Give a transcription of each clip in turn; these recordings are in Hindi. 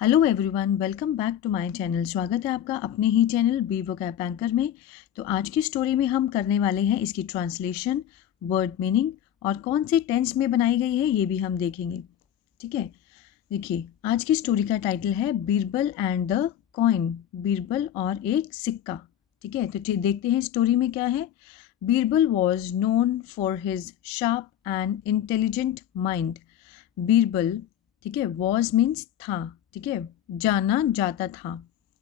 Hello everyone, welcome back to my channel. स्वागत है आपका अपने ही चैनल बी वोकैब एंकर में। तो आज की स्टोरी में हम करने वाले हैं इसकी ट्रांसलेशन, वर्ड मीनिंग और कौन से टेंस में बनाई गई है ये भी हम देखेंगे। ठीक है, देखिए आज की स्टोरी का टाइटल है Birbal and the coin. Birbal और एक सिक्का। ठीक है, तो देखते हैं स्टोरी में क्या है। Birbal was known for his sharp and intelligent mind. Birbal, ठीक है, वॉज मीन्स था, ठीक है, जाना जाता था।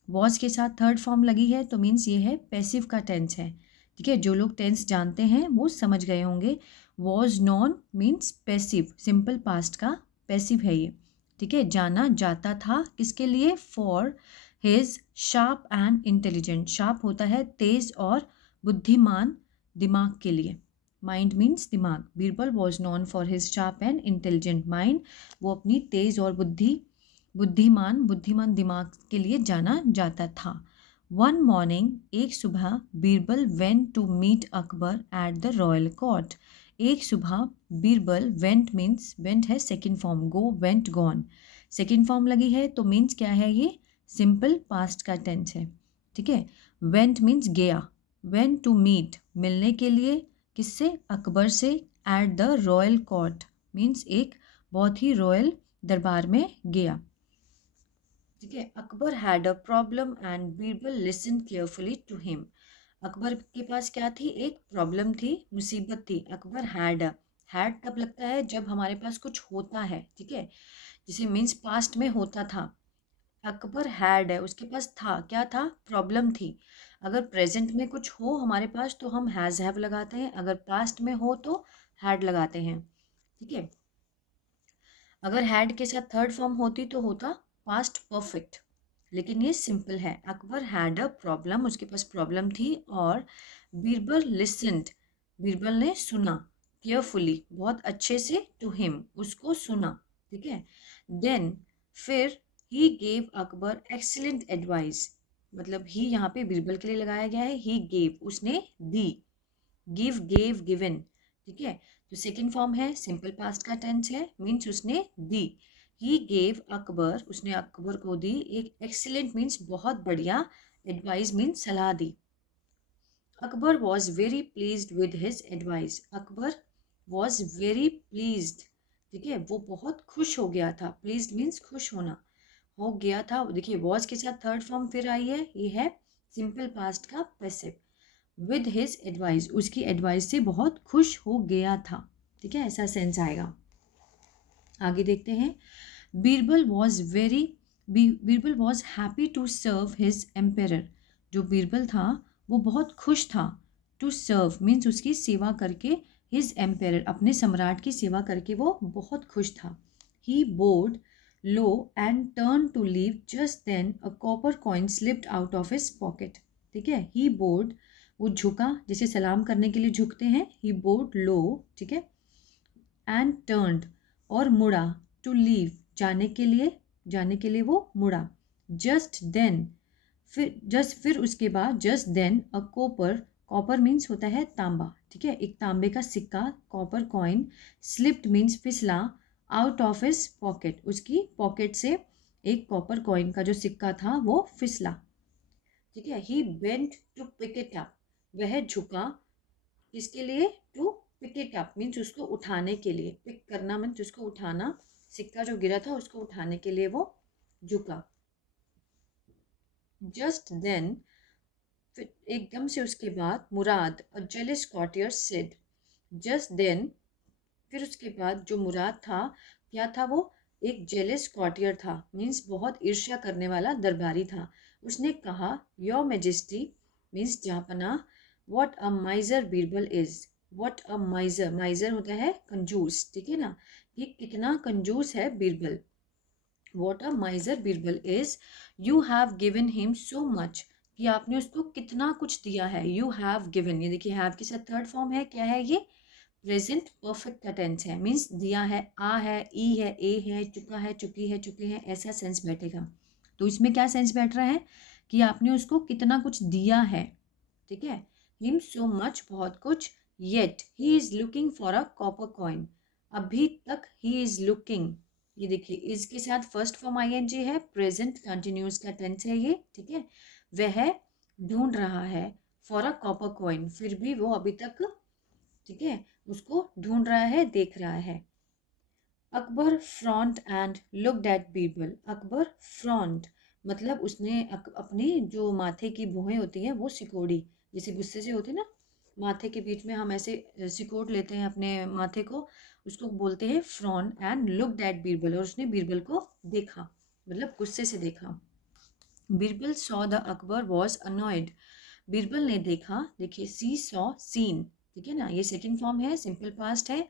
वॉज के साथ थर्ड फॉर्म लगी है तो मीन्स ये है पैसिव का टेंस है। ठीक है, जो लोग टेंस जानते हैं वो समझ गए होंगे। Was non means passive, simple past का पैसिव है ये। ठीक है, जाना जाता था किसके लिए? For his sharp and intelligent. Sharp होता है तेज और बुद्धिमान दिमाग के लिए। माइंड मीन्स दिमाग। Birbal was non for his sharp and intelligent mind. वो अपनी तेज और बुद्धिमान दिमाग के लिए जाना जाता था। वन मॉर्निंग, एक सुबह, Birbal went to meet Akbar at the royal court. एक सुबह बीरबल, वेंट मीन्स, वेंट है second form, go went gone, second form लगी है तो मीन्स क्या है? ये सिंपल पास्ट का टेंस है। ठीक है, वेंट मीन्स गया, वेंट टू मीट मिलने के लिए, किससे? अकबर से। At the royal court means एक बहुत ही रॉयल दरबार में गया। ठीक है, Akbar had a problem and Birbal listen carefully to him. Akbar के पास क्या थी? एक प्रॉब्लम थी, मुसीबत थी। अकबर हैड तब लगता है जब हमारे पास कुछ होता है। ठीक है, जिसे मीन्स पास्ट में होता था। अकबर हैड है, उसके पास था, क्या था? प्रॉब्लम थी। अगर प्रेजेंट में कुछ हो हमारे पास तो हम हैज़ हैव लगाते हैं, अगर पास्ट में हो तो हैड लगाते हैं। ठीक है, अगर हैड के साथ थर्ड फॉर्म होती तो होता पास्ट परफेक्ट, लेकिन ये सिंपल है। अकबर हैड अ प्रॉब्लम, उसके पास प्रॉब्लम थी, और बीरबल लिसन्ड, बीरबल ने सुना, केयरफुली, बहुत अच्छे से, टू हिम, उसको सुना। ठीक है, देन, फिर, he gave Akbar excellent advice. मतलब ही यहाँ पे बीरबल के लिए लगाया गया है। ही गेव, उसने दी, गिव, गेव, गिवन। ठीक है, तो सेकेंड फॉर्म है, सिंपल पास्ट का टेंस है, मीन्स उसने दी। ही गेव अकबर, उसने अकबर को दी एक एक्सीलेंट मीन्स बहुत बढ़िया, एडवाइस मीन्स सलाह दी। Akbar was very pleased with his advice. Akbar was very pleased, ठीक है, वो बहुत खुश हो गया था। प्लीज्ड मीन्स खुश होना, हो गया था। देखिए वॉज के साथ थर्ड फॉर्म फिर आई है, ये है सिंपल पास्ट का पैसिव। विद हिज एडवाइस, उसकी एडवाइस से बहुत खुश हो गया था। ठीक है, ऐसा सेंस आएगा। आगे देखते हैं। Birbal was Birbal was happy to serve his emperor. जो बीरबल था वो बहुत खुश था। टू सर्व मीन्स उसकी सेवा करके, हिज एम्पेरर, अपने सम्राट की सेवा करके वो बहुत खुश था। He bowed low and turn to leave, just then a copper coin slipped out of his pocket. ठीक है, ही बोर्ड, वो झुका, जैसे सलाम करने के लिए झुकते हैं। ही बोर्ड लो, ठीक है, एंड टर्न्ड, और मुड़ा, टू लीव, जाने के लिए वो मुड़ा। जस्ट देन, फिर उसके बाद, just then a copper, copper means होता है तांबा। ठीक है, एक तांबे का सिक्का, कॉपर कॉइन, स्लिप्ड मीन्स फिसला, आउट ऑफ हिज पॉकेट, उसकी पॉकेट से एक कॉपर कॉइन का जो सिक्का था वो फिसला। ठीक है, he bent to pick it up, वह झुका, किसके लिए? To pick it up means उसको उठाने के लिए, पिक करना मीन्स उसको उठाना, सिक्का जो गिरा था उसको उठाने के लिए वो झुका। जस्ट देन, फिर एकदम से उसके बाद, मुराद, a jealous courtier said. Just then, फिर उसके बाद जो मुराद था, क्या था वो? एक जेलस कॉर्टियर था, मीन्स बहुत ईर्ष्या करने वाला दरबारी था। उसने कहा, योर मेजेस्टी मीन्स जहाँपना, what a miser Birbal is. What a miser, miser होता है कंजूस, ठीक है ना, ये कितना कंजूस है Birbal. What a miser Birbal is, you have given him so much, कि आपने उसको कितना कुछ दिया है। यू हैव गिवन, ये देखिए हैव के साथ थर्ड फॉर्म है, क्या है ये? प्रेजेंट परफेक्ट का टेंस है, मीन्स दिया है, आ है, ई है, ए है, चुका है, चुकी है, चुके हैं, ऐसा सेंस बैठेगा। तो इसमें क्या सेंस बैठ रहा है कि आपने उसको कितना कुछ दिया है। ठीक है, हिम सो मच, बहुत कुछ, yet he is looking for a copper coin, अभी तक ही इज लुकिंग, ये देखिए इज के साथ फर्स्ट फॉर्म आईएनजी है, प्रेजेंट कंटिन्यूस का टेंस है ये, ठीक है। वह ढूंढ रहा है फॉर अ कॉपर कॉइन, फिर भी वो अभी तक, ठीक है, उसको ढूंढ रहा है, देख रहा है। Akbar front and looked at Birbal. Akbar front मतलब उसने अपनी जो माथे की भुहें होती हैं वो सिकोड़ी, जैसे गुस्से से होती है ना, माथे के बीच में हम ऐसे सिकोड़ लेते हैं अपने माथे को, उसको बोलते हैं frown. And looked at Birbal, और उसने बीरबल को देखा, मतलब गुस्से से देखा। Birbal saw the Akbar was annoyed. Birbal ने देखा, देखिए सी सॉ सीन, ठीक है ना, ये सेकंड फॉर्म है, सिंपल पास्ट है।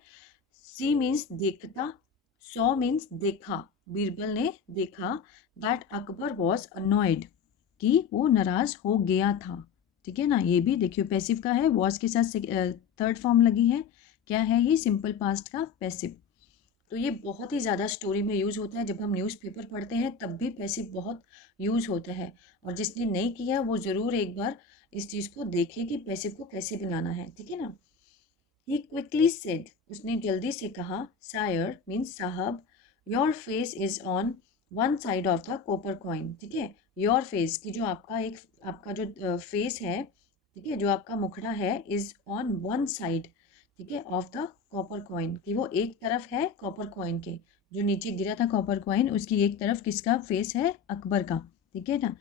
सी मीन्स देखता, सॉ मीन्स देखा। बीरबल ने देखा दैट अकबर वॉज अनॉयड, कि वो नाराज हो गया था, ठीक है ना। ये भी देखियो पैसिव का है, वॉज के साथ थर्ड फॉर्म लगी है। क्या है ये? सिंपल पास्ट का पैसिव। तो ये बहुत ही ज़्यादा स्टोरी में यूज़ होता है, जब हम न्यूज़पेपर पढ़ते हैं तब भी पैसिव बहुत यूज़ होता है। और जिसने नहीं किया वो ज़रूर एक बार इस चीज़ को देखे कि पैसिव को कैसे बनाना है, ठीक है ना। ही क्विकली सेड, उसने जल्दी से कहा, सायर मीन्स साहब, your face is on one side of the copper coin, ठीक है। योर फेस की जो आपका जो फेस है, ठीक है, जो आपका मुखड़ा है, इज़ ऑन वन साइड, ठीक है, ऑफ द कॉपर कॉइन, कि वो एक तरफ है कॉपर कॉइन के, जो नीचे गिरा था कॉपर कॉइन, उसकी एक तरफ किसका फेस है? अकबर का, ठीक है ना।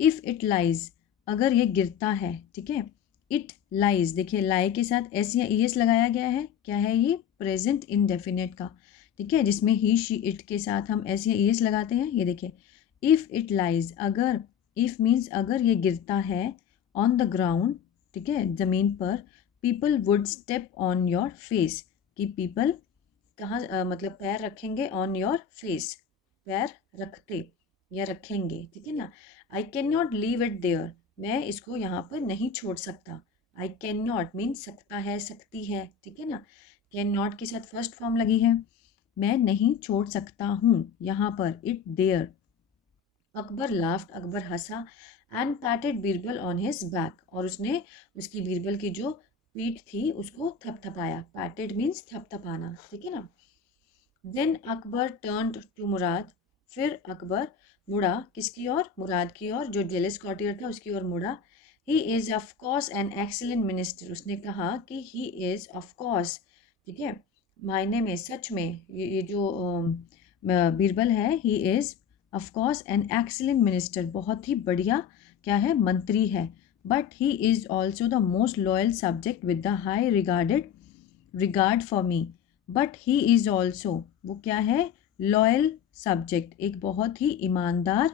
इफ़ इट लाइज, अगर ये गिरता है, ठीक है। इट लाइज, देखिए लाई के साथ एस या ई एस लगाया गया है, क्या है ये? प्रेजेंट इंडेफिनेट का, ठीक है, जिसमें ही शी इट के साथ हम एस या ई एस लगाते हैं। ये देखिए इफ़ इट लाइज, अगर, इफ़ मीन्स अगर ये गिरता है, ऑन द ग्राउंड, ठीक है, ज़मीन पर, people would step on your face, कि पीपल कहाँ मतलब पैर रखेंगे, ऑन योर फेस, पैर रखते या रखेंगे, ठीक है ना। I can not leave it there, मैं इसको यहाँ पर नहीं छोड़ सकता। आई कैन नॉट मीन सकता है, सकती है, ठीक है ना। कैन नॉट के साथ फर्स्ट फॉर्म लगी है, मैं नहीं छोड़ सकता हूँ यहाँ पर, it there. Akbar laughed, Akbar हंसा, and patted Birbal on his back, और उसने उसकी बीरबल की जो पीठ थी उसको थपथपाया। पैटेड मीन्स थपथपाना, ठीक है ना। देन अकबर टर्न्ड टू मुराद, फिर अकबर मुड़ा किसकी ओर? मुराद की ओर, जो जेलस कॉटियर था उसकी ओर मुड़ा। He is of course an excellent minister, उसने कहा कि ही इज़ ऑफ कोर्स, ठीक है, मायने में, सच में, ये जो बीरबल है, he is of course an excellent minister, बहुत ही बढ़िया क्या है? मंत्री है। But he is also the most loyal subject with the high regard for me. But he is also, वो क्या है? लॉयल सब्जेक्ट, एक बहुत ही ईमानदार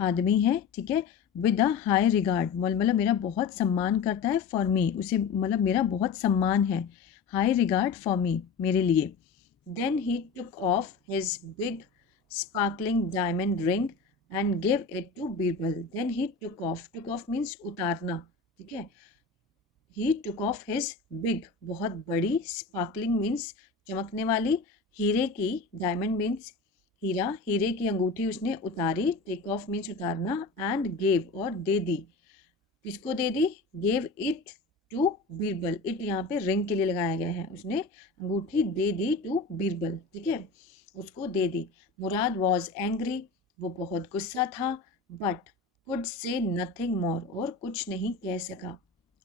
आदमी है, ठीक है। विद अ हाई रिगार्ड, मतलब मेरा बहुत सम्मान करता है, फॉर मी, उसे मतलब मेरा बहुत सम्मान है, हाई रिगार्ड फॉर मी, मेरे लिए। Then he took off his big sparkling diamond ring and give it to Birbal. Then he took off means उतारना, ठीक है। He took off his big, बहुत बड़ी, स्पार्कलिंग मीन्स चमकने वाली, हीरे की, डायमंड मीन्स हीरा, हीरे की अंगूठी उसने उतारी, टेक ऑफ मीन्स उतारना, एंड गेव, और दे दी, किसको दे दी? Gave it to Birbal, it यहाँ पे रिंग के लिए लगाया गया है, उसने अंगूठी दे दी टू बीरबल, ठीक है, उसको दे दी। मुराद वॉज एंग्री, वो बहुत गुस्सा था, but could say nothing more, और कुछ नहीं कह सका,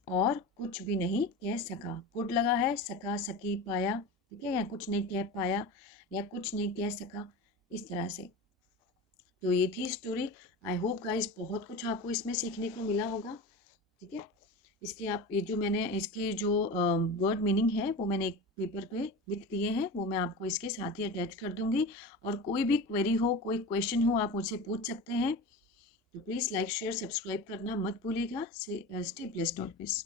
और कुछ भी नहीं कह सका। कुड लगा है, सका, सकी, पाया, ठीक है, या कुछ नहीं कह पाया या कुछ नहीं कह सका, इस तरह से। तो ये थी स्टोरी। आई होप गाइस बहुत कुछ आपको इसमें सीखने को मिला होगा, ठीक है। इसके आप ये जो मैंने इसके जो वर्ड मीनिंग है वो मैंने एक पेपर पे लिख दिए हैं, वो मैं आपको इसके साथ ही अटैच कर दूंगी। और कोई भी क्वेरी हो, कोई क्वेश्चन हो, आप मुझसे पूछ सकते हैं। तो प्लीज़ लाइक, शेयर, सब्सक्राइब करना मत भूलिएगा। Stay blessed always.